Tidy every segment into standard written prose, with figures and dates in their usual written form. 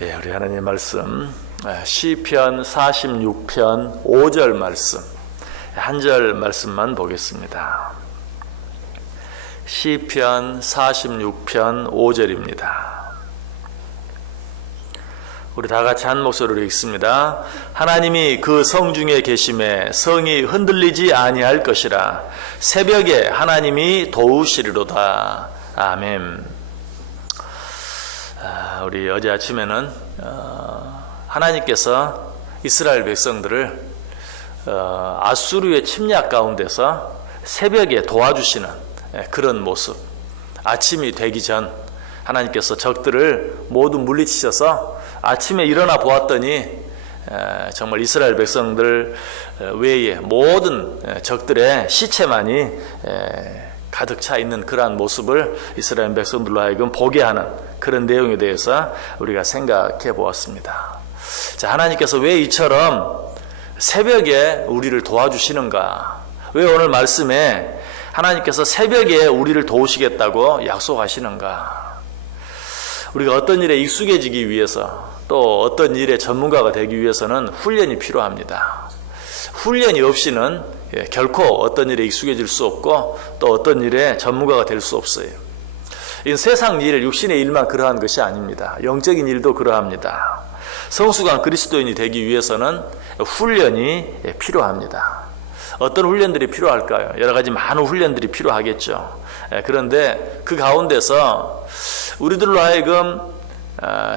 우리 하나님의 말씀 시편 46편 5절 말씀 한 절 말씀만 보겠습니다. 시편 46편 5절입니다. 우리 다 같이 한 목소리로 읽습니다. 하나님이 그 성중에 계심에 성이 흔들리지 아니할 것이라. 새벽에 하나님이 도우시리로다. 아멘. 우리 어제 아침에는 하나님께서 이스라엘 백성들을 아수르의 침략 가운데서 새벽에 도와주시는 그런 모습, 아침이 되기 전 하나님께서 적들을 모두 물리치셔서 아침에 일어나 보았더니 정말 이스라엘 백성들 외에 모든 적들의 시체만이 가득 차 있는 그러한 모습을 이스라엘 백성들로 하여금 보게 하는 그런 내용에 대해서 우리가 생각해 보았습니다. 자, 하나님께서 왜 이처럼 새벽에 우리를 도와주시는가? 왜 오늘 말씀에 하나님께서 새벽에 우리를 도우시겠다고 약속하시는가? 우리가 어떤 일에 익숙해지기 위해서 또 어떤 일의 전문가가 되기 위해서는 훈련이 필요합니다. 훈련이 없이는 결코 어떤 일에 익숙해질 수 없고 또 어떤 일에 전문가가 될 수 없어요. 이 세상 일, 육신의 일만 그러한 것이 아닙니다. 영적인 일도 그러합니다. 성숙한 그리스도인이 되기 위해서는 훈련이 필요합니다. 어떤 훈련들이 필요할까요? 여러 가지 많은 훈련들이 필요하겠죠. 그런데 그 가운데서 우리들로 하여금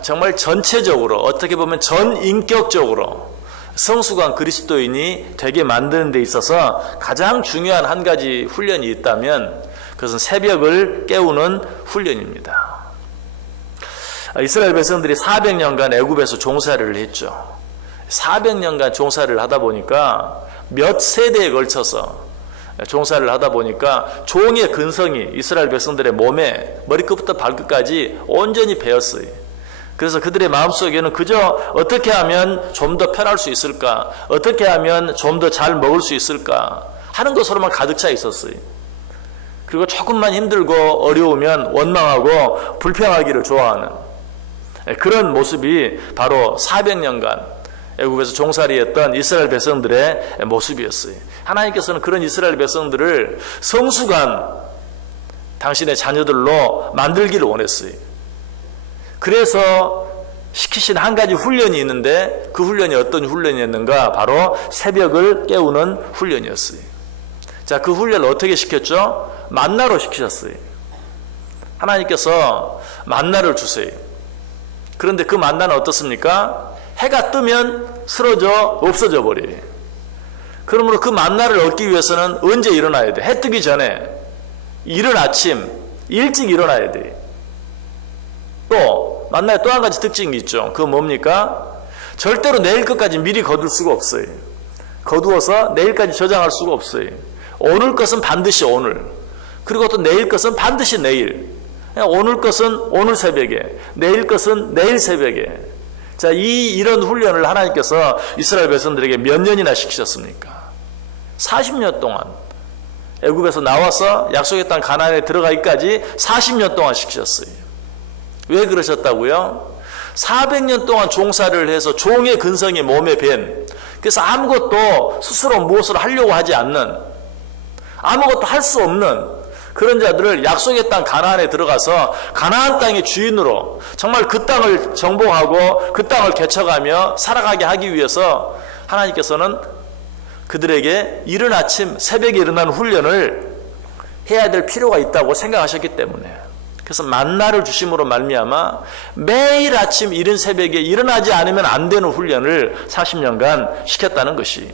정말 전체적으로 어떻게 보면 전인격적으로 성숙한 그리스도인이 되게 만드는 데 있어서 가장 중요한 한 가지 훈련이 있다면 그것은 새벽을 깨우는 훈련입니다. 이스라엘 백성들이 400년간 애굽에서 종살이를 했죠. 400년간 종살이를 하다 보니까 몇 세대에 걸쳐서 종살이를 하다 보니까 종의 근성이 이스라엘 백성들의 몸에 머리끝부터 발끝까지 온전히 배었어요. 그래서 그들의 마음속에는 그저 어떻게 하면 좀 더 편할 수 있을까, 어떻게 하면 좀 더 잘 먹을 수 있을까 하는 것으로만 가득 차 있었어요. 그리고 조금만 힘들고 어려우면 원망하고 불평하기를 좋아하는 그런 모습이 바로 400년간 애굽에서 종살이했던 이스라엘 백성들의 모습이었어요. 하나님께서는 그런 이스라엘 백성들을 성숙한 당신의 자녀들로 만들기를 원했어요. 그래서 시키신 한 가지 훈련이 있는데 그 훈련이 어떤 훈련이었는가? 바로 새벽을 깨우는 훈련이었어요. 자, 그 훈련을 어떻게 시켰죠? 만나로 시키셨어요. 하나님께서 만나를 주세요. 그런데 그 만나는 어떻습니까? 해가 뜨면 쓰러져 없어져 버려요. 그러므로 그 만나를 얻기 위해서는 언제 일어나야 돼? 해 뜨기 전에 이른 아침 일찍 일어나야 돼. 또 만나에 또 한 가지 특징이 있죠. 그건 뭡니까? 절대로 내일 것까지 미리 거둘 수가 없어요. 거두어서 내일까지 저장할 수가 없어요. 오늘 것은 반드시 오늘, 그리고 또 내일 것은 반드시 내일. 오늘 것은 오늘 새벽에, 내일 것은 내일 새벽에. 자, 이런 훈련을 하나님께서 이스라엘 백성들에게 몇 년이나 시키셨습니까? 40년 동안 애굽에서 나와서 약속의 땅 가나안에 들어가기까지 40년 동안 시키셨어요. 왜 그러셨다고요? 400년 동안 종살이를 해서 종의 근성이 몸에 밴, 그래서 아무것도 스스로 무엇을 하려고 하지 않는, 아무것도 할 수 없는 그런 자들을 약속의 땅 가나안에 들어가서 가나안 땅의 주인으로 정말 그 땅을 정복하고 그 땅을 개척하며 살아가게 하기 위해서 하나님께서는 그들에게 이른 아침 새벽에 일어나는 훈련을 해야 될 필요가 있다고 생각하셨기 때문에, 그래서 만나를 주심으로 말미암아 매일 아침 이른 새벽에 일어나지 않으면 안 되는 훈련을 40년간 시켰다는 것이,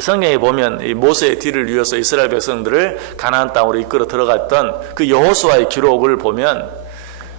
성경에 보면 이 모세의 뒤를 이어서 이스라엘 백성들을 가나안 땅으로 이끌어 들어갔던 그 여호수아의 기록을 보면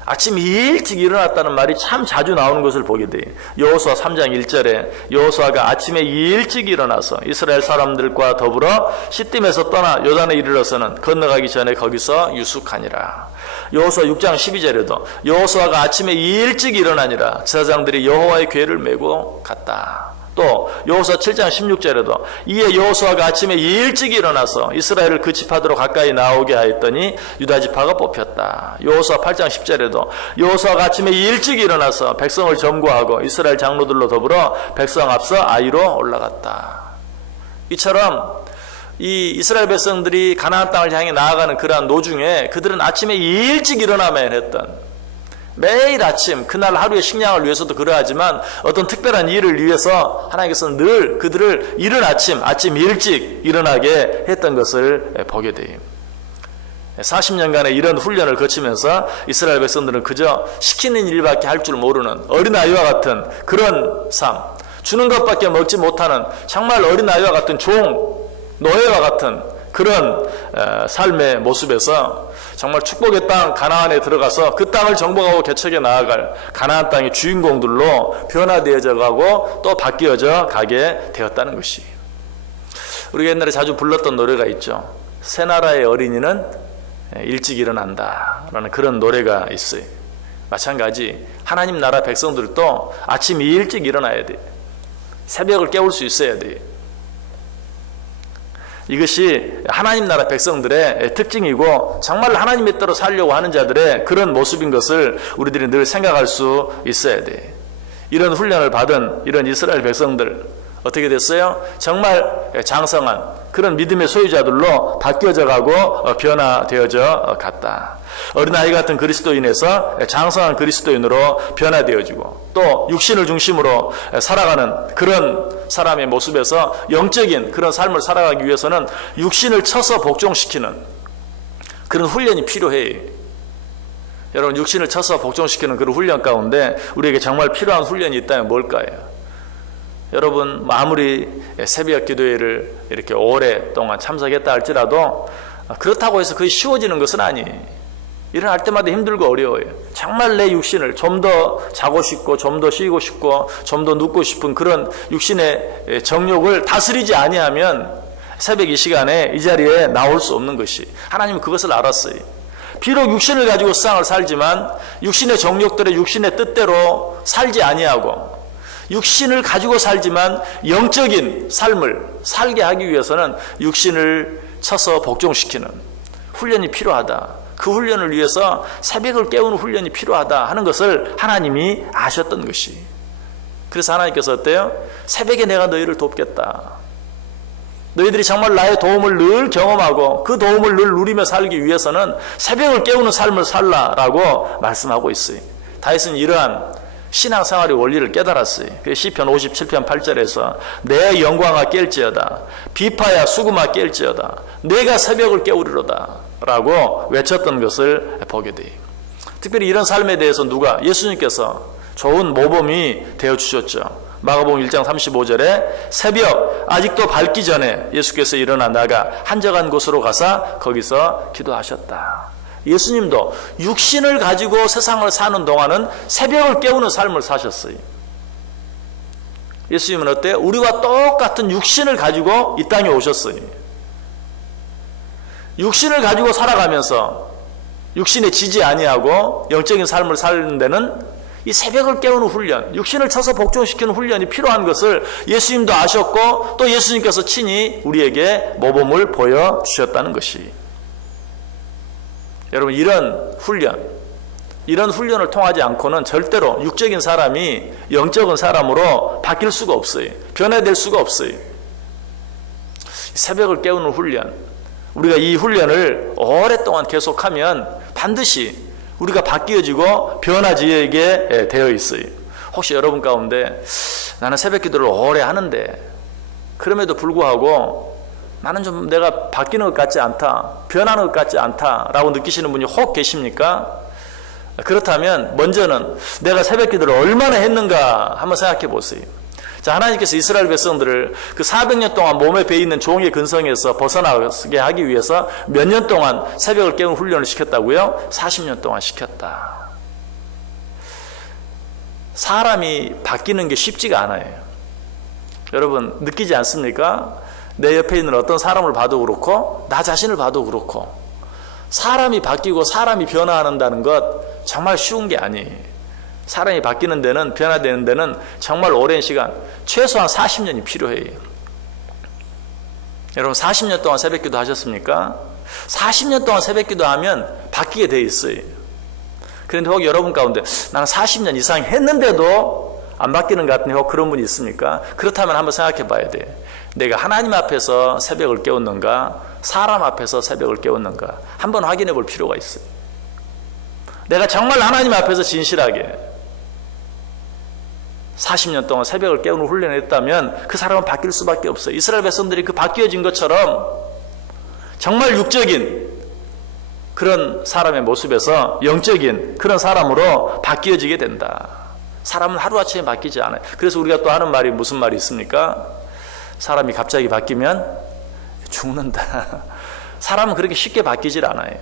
아침 일찍 일어났다는 말이 참 자주 나오는 것을 보게 돼요. 여호수아 3장 1절에 여호수아가 아침에 일찍 일어나서 이스라엘 사람들과 더불어 시딤에서 떠나 요단에 이르러서는 건너가기 전에 거기서 유숙하니라. 여호수아 6장 12절에도 여호수아가 아침에 일찍 일어나니라. 제사장들이 여호와의 궤를 메고 갔다. 또 여호수아 7장 16절에도 이에 여호수아가 아침에 일찍 일어나서 이스라엘을 그 지파대로 가까이 나오게 하였더니 유다 지파가 뽑혔다. 여호수아 8장 10절에도 여호수아가 아침에 일찍 일어나서 백성을 점거하고 이스라엘 장로들로 더불어 백성 앞서 아이로 올라갔다. 이처럼 이 이스라엘 백성들이 가나안 땅을 향해 나아가는 그러한 노중에 그들은 아침에 일찍 일어나면 했던, 매일 아침 그날 하루의 식량을 위해서도 그러하지만 어떤 특별한 일을 위해서 하나님께서는 늘 그들을 이른 아침 일찍 일어나게 했던 것을 보게 돼요. 40년간의 이런 훈련을 거치면서 이스라엘 백성들은 그저 시키는 일밖에 할 줄 모르는 어린아이와 같은 그런 삶, 주는 것밖에 먹지 못하는 정말 어린아이와 같은 노예와 같은 그런 삶의 모습에서 정말 축복의 땅 가나안에 들어가서 그 땅을 정복하고 개척해 나아갈 가나안 땅의 주인공들로 변화되어져 가고 또 바뀌어져 가게 되었다는 것이, 우리가 옛날에 자주 불렀던 노래가 있죠. 새나라의 어린이는 일찍 일어난다 라는 그런 노래가 있어요. 마찬가지 하나님 나라 백성들도 아침 일찍 일어나야 돼. 새벽을 깨울 수 있어야 돼. 이것이 하나님 나라 백성들의 특징이고 정말 하나님의 뜻대로 살려고 하는 자들의 그런 모습인 것을 우리들이 늘 생각할 수 있어야 돼. 이런 훈련을 받은 이런 이스라엘 백성들 어떻게 됐어요? 정말 장성한 그런 믿음의 소유자들로 바뀌어져 가고 변화되어져 갔다. 어린아이 같은 그리스도인에서 장성한 그리스도인으로 변화되어지고 또 육신을 중심으로 살아가는 그런 사람의 모습에서 영적인 그런 삶을 살아가기 위해서는 육신을 쳐서 복종시키는 그런 훈련이 필요해. 여러분, 육신을 쳐서 복종시키는 그런 훈련 가운데 우리에게 정말 필요한 훈련이 있다면 뭘까요? 여러분, 아무리 새벽 기도회를 이렇게 오랫동안 참석했다 할지라도 그렇다고 해서 그게 쉬워지는 것은 아니에요. 일어날 때마다 힘들고 어려워요. 정말 내 육신을 좀 더 자고 싶고 좀 더 쉬고 싶고 좀 더 눕고 싶은 그런 육신의 정욕을 다스리지 아니하면 새벽 이 시간에 이 자리에 나올 수 없는 것이, 하나님은 그것을 알았어요. 비록 육신을 가지고 세상을 살지만 육신의 정욕들의 육신의 뜻대로 살지 아니하고 육신을 가지고 살지만 영적인 삶을 살게 하기 위해서는 육신을 쳐서 복종시키는 훈련이 필요하다. 그 훈련을 위해서 새벽을 깨우는 훈련이 필요하다 하는 것을 하나님이 아셨던 것이, 그래서 하나님께서 어때요? 새벽에 내가 너희를 돕겠다. 너희들이 정말 나의 도움을 늘 경험하고 그 도움을 늘 누리며 살기 위해서는 새벽을 깨우는 삶을 살라라고 말씀하고 있어요. 다윗은 이러한 신앙생활의 원리를 깨달았어요. 시편 57편 8절에서 내 영광아 깰지어다, 비파야 수금아 깰지어다, 내가 새벽을 깨우리로다 라고 외쳤던 것을 보게 돼요. 특별히 이런 삶에 대해서 누가? 예수님께서 좋은 모범이 되어주셨죠. 마가복음 1장 35절에 새벽 아직도 밝기 전에 예수께서 일어나 나가 한적한 곳으로 가서 거기서 기도하셨다. 예수님도 육신을 가지고 세상을 사는 동안은 새벽을 깨우는 삶을 사셨어요. 예수님은 어때요? 우리와 똑같은 육신을 가지고 이 땅에 오셨어요. 육신을 가지고 살아가면서 육신에 지지 아니하고 영적인 삶을 사는 데는 이 새벽을 깨우는 훈련, 육신을 쳐서 복종시키는 훈련이 필요한 것을 예수님도 아셨고 또 예수님께서 친히 우리에게 모범을 보여주셨다는 것이, 여러분, 이런 훈련을 통하지 않고는 절대로 육적인 사람이 영적인 사람으로 바뀔 수가 없어요. 변화될 수가 없어요. 새벽을 깨우는 훈련, 우리가 이 훈련을 오랫동안 계속하면 반드시 우리가 바뀌어지고 변화지게 되어 있어요. 혹시 여러분 가운데 나는 새벽 기도를 오래 하는데 그럼에도 불구하고 나는 좀 내가 바뀌는 것 같지 않다, 변하는 것 같지 않다라고 느끼시는 분이 혹 계십니까? 그렇다면 먼저는 내가 새벽 기도를 얼마나 했는가 한번 생각해 보세요. 자, 하나님께서 이스라엘 백성들을 그 400년 동안 몸에 배있는 종의 근성에서 벗어나게 하기 위해서 몇 년 동안 새벽을 깨우는 훈련을 시켰다고요? 40년 동안 시켰다. 사람이 바뀌는 게 쉽지가 않아요. 여러분 느끼지 않습니까? 내 옆에 있는 어떤 사람을 봐도 그렇고 나 자신을 봐도 그렇고 사람이 바뀌고 사람이 변화한다는 것 정말 쉬운 게 아니에요. 사람이 바뀌는 데는, 변화되는 데는 정말 오랜 시간, 최소한 40년이 필요해요. 여러분 40년 동안 새벽기도 하셨습니까? 40년 동안 새벽기도 하면 바뀌게 돼 있어요. 그런데 혹 여러분 가운데 나는 40년 이상 했는데도 안 바뀌는 것 같은데 혹 그런 분이 있습니까? 그렇다면 한번 생각해 봐야 돼. 내가 하나님 앞에서 새벽을 깨웠는가, 사람 앞에서 새벽을 깨웠는가 한번 확인해 볼 필요가 있어요. 내가 정말 하나님 앞에서 진실하게 40년 동안 새벽을 깨우는 훈련을 했다면 그 사람은 바뀔 수밖에 없어요. 이스라엘 백성들이 그 바뀌어진 것처럼 정말 육적인 그런 사람의 모습에서 영적인 그런 사람으로 바뀌어지게 된다. 사람은 하루아침에 바뀌지 않아요. 그래서 우리가 또 하는 말이 무슨 말이 있습니까? 사람이 갑자기 바뀌면 죽는다. 사람은 그렇게 쉽게 바뀌질 않아요.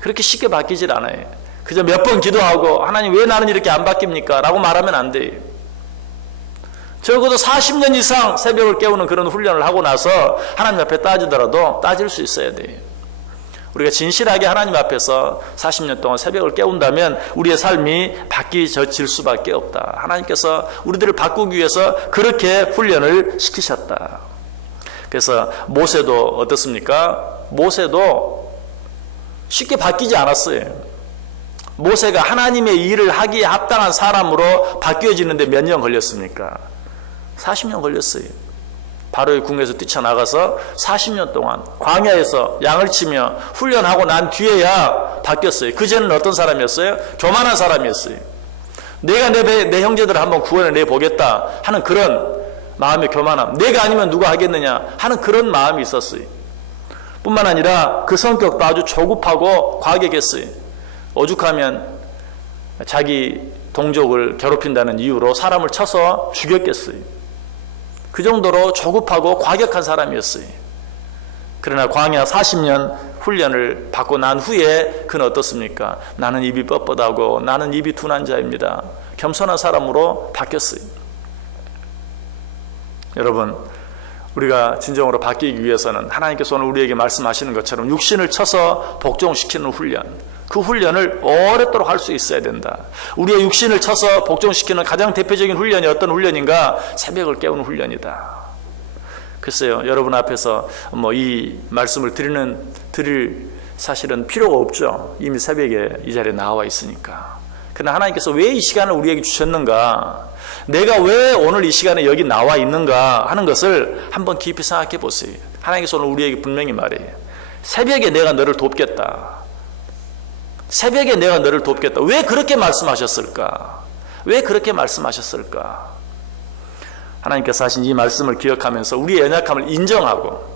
그렇게 쉽게 바뀌질 않아요. 그저 몇 번 기도하고 하나님 왜 나는 이렇게 안 바뀝니까? 라고 말하면 안 돼요. 적어도 40년 이상 새벽을 깨우는 그런 훈련을 하고 나서 하나님 앞에 따지더라도 따질 수 있어야 돼요. 우리가 진실하게 하나님 앞에서 40년 동안 새벽을 깨운다면 우리의 삶이 바뀌어질 수밖에 없다. 하나님께서 우리들을 바꾸기 위해서 그렇게 훈련을 시키셨다. 그래서 모세도 어떻습니까? 모세도 쉽게 바뀌지 않았어요. 모세가 하나님의 일을 하기에 합당한 사람으로 바뀌어지는데 몇 년 걸렸습니까? 40년 걸렸어요. 바로의 궁에서 뛰쳐나가서 40년 동안 광야에서 양을 치며 훈련하고 난 뒤에야 바뀌었어요. 그전에는 어떤 사람이었어요? 교만한 사람이었어요. 내가 내 형제들을 한번 구원해 내보겠다 하는 그런 마음의 교만함. 내가 아니면 누가 하겠느냐 하는 그런 마음이 있었어요. 뿐만 아니라 그 성격도 아주 조급하고 과격했어요. 오죽하면 자기 동족을 괴롭힌다는 이유로 사람을 쳐서 죽였겠어요. 그 정도로 조급하고 과격한 사람이었어요. 그러나 광야 40년 훈련을 받고 난 후에 그는 어떻습니까? 나는 입이 뻣뻣하고 나는 입이 둔한 자입니다. 겸손한 사람으로 바뀌었어요. 여러분, 우리가 진정으로 바뀌기 위해서는 하나님께서 오늘 우리에게 말씀하시는 것처럼 육신을 쳐서 복종시키는 훈련, 그 훈련을 오랫도록 할 수 있어야 된다. 우리의 육신을 쳐서 복종시키는 가장 대표적인 훈련이 어떤 훈련인가? 새벽을 깨우는 훈련이다. 글쎄요, 여러분 앞에서 이 말씀을 드릴 사실은 필요가 없죠. 이미 새벽에 이 자리에 나와 있으니까. 그러나 하나님께서 왜 이 시간을 우리에게 주셨는가? 내가 왜 오늘 이 시간에 여기 나와 있는가 하는 것을 한번 깊이 생각해 보세요. 하나님께서 오늘 우리에게 분명히 말해요. 새벽에 내가 너를 돕겠다. 새벽에 내가 너를 돕겠다. 왜 그렇게 말씀하셨을까? 왜 그렇게 말씀하셨을까? 하나님께서 하신 이 말씀을 기억하면서 우리의 연약함을 인정하고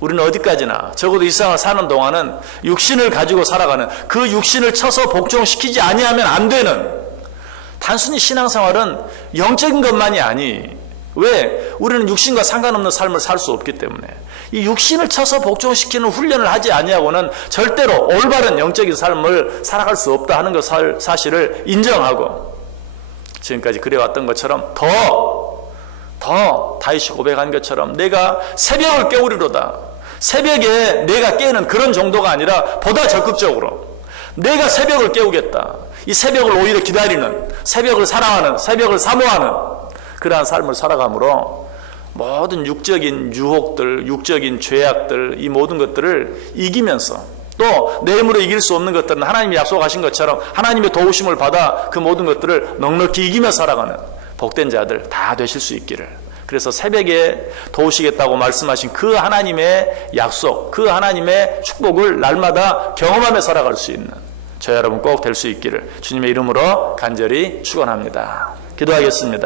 우리는 어디까지나 적어도 이 세상을 사는 동안은 육신을 가지고 살아가는 그 육신을 쳐서 복종시키지 아니하면 안 되는 단순히 신앙생활은 영적인 것만이 아니. 왜? 우리는 육신과 상관없는 삶을 살 수 없기 때문에 이 육신을 쳐서 복종시키는 훈련을 하지 아니하고는 절대로 올바른 영적인 삶을 살아갈 수 없다 하는 것 사실을 인정하고 지금까지 그래왔던 것처럼 더 다윗이 고백한 것처럼 내가 새벽을 깨우리로다. 새벽에 내가 깨우는 그런 정도가 아니라 보다 적극적으로 내가 새벽을 깨우겠다. 이 새벽을 오히려 기다리는, 새벽을 사랑하는, 새벽을 사모하는 그러한 삶을 살아감으로 모든 육적인 유혹들, 육적인 죄악들, 이 모든 것들을 이기면서 또 내 힘으로 이길 수 없는 것들은 하나님이 약속하신 것처럼 하나님의 도우심을 받아 그 모든 것들을 넉넉히 이기며 살아가는 복된 자들 다 되실 수 있기를. 그래서 새벽에 도우시겠다고 말씀하신 그 하나님의 약속, 그 하나님의 축복을 날마다 경험하며 살아갈 수 있는 저 여러분 꼭 될 수 있기를 주님의 이름으로 간절히 축원합니다. 기도하겠습니다.